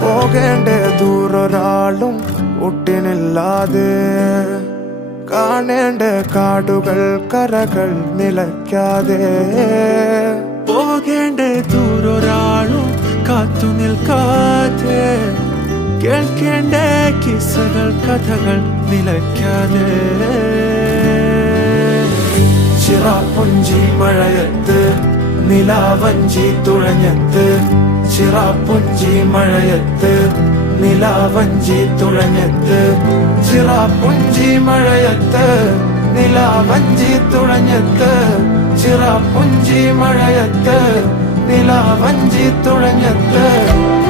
പോകേണ്ട ദൂരൊരാളും ഒട്ടിനില്ലാതെ, കാണേണ്ട കാടുകൾ കരകൾ നിലയ്ക്കാതെ. പോകേണ്ട ദൂരൊരാളും കാത്തു നിൽക്കാതെ, കേൾക്കേണ്ട കിസ്സകൾ കഥകൾ നിലയ്ക്കാതെ. ചിറാപ്പുഞ്ചി മഴയത്ത് നിലാവഞ്ചി തുഴഞ്ഞത്ത്, ചിറാപ്പുഞ്ചി മഴയത്ത് നിലാവഞ്ചി തുഴഞ്ഞത്ത്, ചിറാപ്പുഞ്ചി മഴയത്ത് നിലാവഞ്ചി തുഴഞ്ഞത്ത്, ചിറാപ്പുഞ്ചി മഴയത്ത് നിലാവഞ്ചി തുഴഞ്ഞത്ത്.